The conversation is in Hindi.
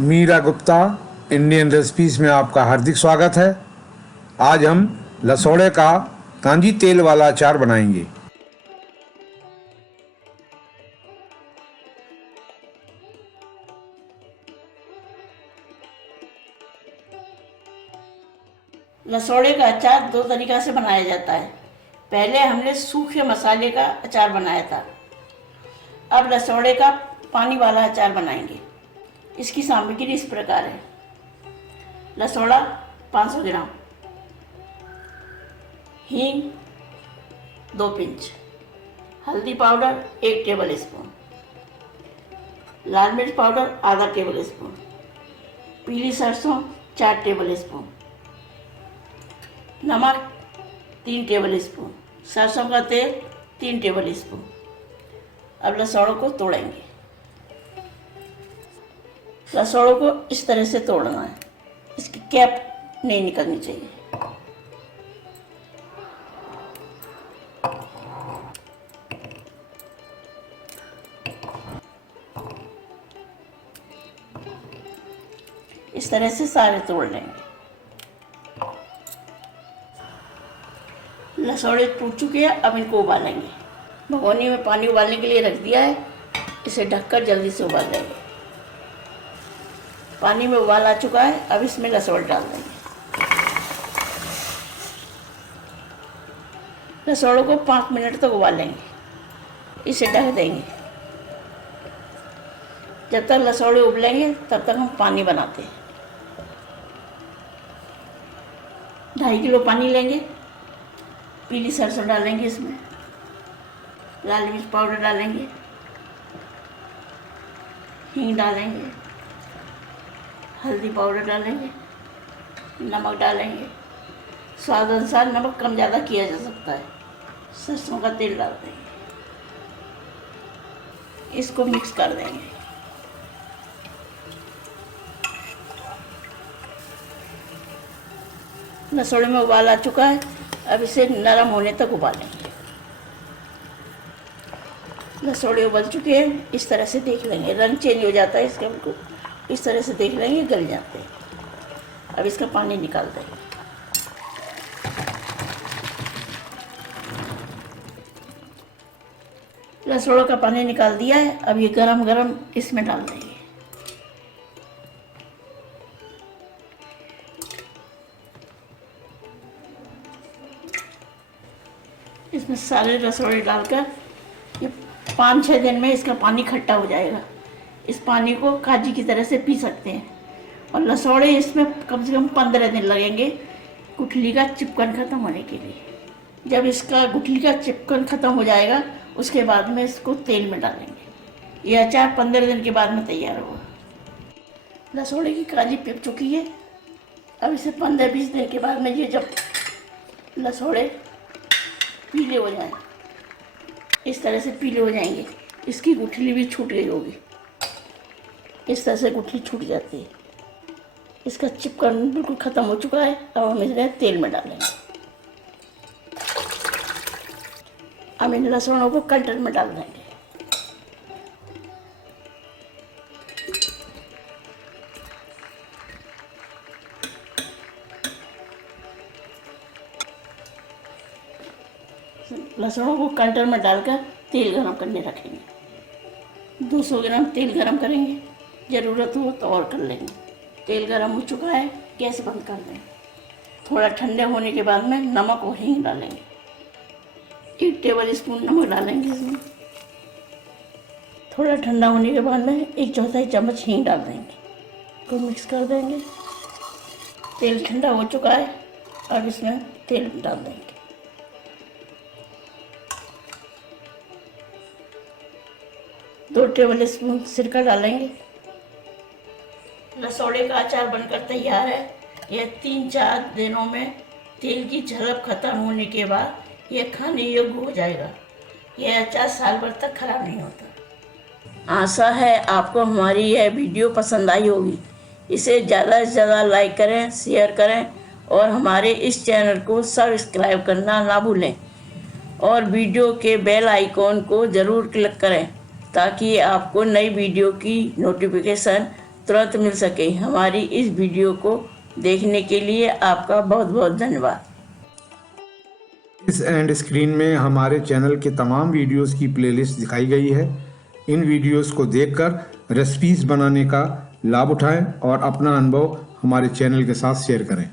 मीरा गुप्ता इंडियन रेसिपीज़ में आपका हार्दिक स्वागत है। आज हम लसौड़े का कांजी तेल वाला अचार बनाएंगे। लसौड़े का अचार दो तरीक़ा से बनाया जाता है। पहले हमने सूखे मसाले का अचार बनाया था। अब लसौड़े का पानी वाला अचार बनाएंगे। इसकी सामग्री इस प्रकार है। लसौड़ा 500 ग्राम, हींग 2 पिंच, हल्दी पाउडर 1 टेबल स्पून, लाल मिर्च पाउडर आधा टेबल स्पून, पीली सरसों 4 टेबल स्पून, नमक 3 टेबल स्पून, सरसों का तेल 3 टेबल स्पून। अब लसौड़ों को तोड़ेंगे। लसौड़ों को इस तरह से तोड़ना है, इसकी कैप नहीं निकलनी चाहिए। इस तरह से सारे तोड़ लेंगे। लसौड़े टूट चुके हैं, अब इनको उबालेंगे। भगोनी में पानी उबालने के लिए रख दिया है, इसे ढककर जल्दी से उबाल लेंगे। पानी में उबाल आ चुका है, अब इसमें लसौड़ डाल देंगे। लसौड़ों को 5 मिनट तक उबालेंगे, इसे ढक देंगे। जब तक लसौड़े उबलेंगे तब तक हम पानी बनाते हैं। 2.5 किलो पानी लेंगे। पीली सरसों डालेंगे, इसमें लाल मिर्च पाउडर डालेंगे, हींग डालेंगे, हल्दी पाउडर डालेंगे, नमक डालेंगे। स्वाद अनुसार नमक कम ज़्यादा किया जा सकता है। सरसों का तेल डाल देंगे, इसको मिक्स कर देंगे। लसौड़े में उबाल आ चुका है, अब इसे नरम होने तक उबालेंगे। लसौड़े उबल चुके हैं, इस तरह से देख लेंगे, रंग चेंज हो जाता है इसका, बिल्कुल इस तरह से देख लेंगे, गल जाते हैं। अब इसका पानी निकाल देंगे। लसौड़ों का पानी निकाल दिया है, अब ये गरम गरम इसमें डाल देंगे। इसमें सारे लसौड़े डालकर ये 5-6 दिन में इसका पानी खट्टा हो जाएगा। इस पानी को काजी की तरह से पी सकते हैं। और लसौड़े इसमें कम से कम 15 दिन लगेंगे गुठली का चिपकन ख़त्म होने के लिए। जब इसका गुठली का चिपकन ख़त्म हो जाएगा उसके बाद में इसको तेल में डालेंगे। यह अचार 15 दिन के बाद में तैयार होगा। लसौड़े की काजी पिप चुकी है। अब इसे 15-20 दिन के बाद में ये जब लसौड़े पीले हो जाएं, इस तरह से पीले हो जाएंगे, इसकी गुठली भी छूट गई होगी। इस तरह से गुठली छूट जाती है। इसका चिपकन बिल्कुल ख़त्म हो चुका है। अब हम इसे तेल में डालेंगे। अब इन लहसुनों को कल्टर में डाल देंगे। लहसुनों को कल्टर में डालकर तेल गरम करने रखेंगे। 200 ग्राम तेल गरम करेंगे, ज़रूरत हो तो और कर लेंगे। तेल गरम हो चुका है, गैस बंद कर दें। थोड़ा ठंडे होने के बाद में नमक और हींग डालेंगे। 1 टेबल स्पून नमक डालेंगे इसमें। थोड़ा ठंडा होने के बाद में 1/4 चम्मच हींग डाल देंगे, तो मिक्स कर देंगे। तेल ठंडा हो चुका है, अब इसमें तेल डाल देंगे। 2 टेबल स्पून सिरका डालेंगे। लसौड़े का अचार बनकर तैयार है। यह 3-4 दिनों में तेल की झलक खत्म होने के बाद यह खाने योग्य हो जाएगा। यह अचार साल भर तक खराब नहीं होता। आशा है आपको हमारी यह वीडियो पसंद आई होगी। इसे ज़्यादा से ज़्यादा लाइक करें, शेयर करें और हमारे इस चैनल को सब्सक्राइब करना ना भूलें और वीडियो के बेल आइकॉन को ज़रूर क्लिक करें ताकि आपको नई वीडियो की नोटिफिकेशन तुरंत मिल सके। हमारी इस वीडियो को देखने के लिए आपका बहुत बहुत धन्यवाद। इस एंड स्क्रीन में हमारे चैनल के तमाम वीडियोस की प्लेलिस्ट दिखाई गई है। इन वीडियोस को देखकर रेसिपीज बनाने का लाभ उठाएं और अपना अनुभव हमारे चैनल के साथ शेयर करें।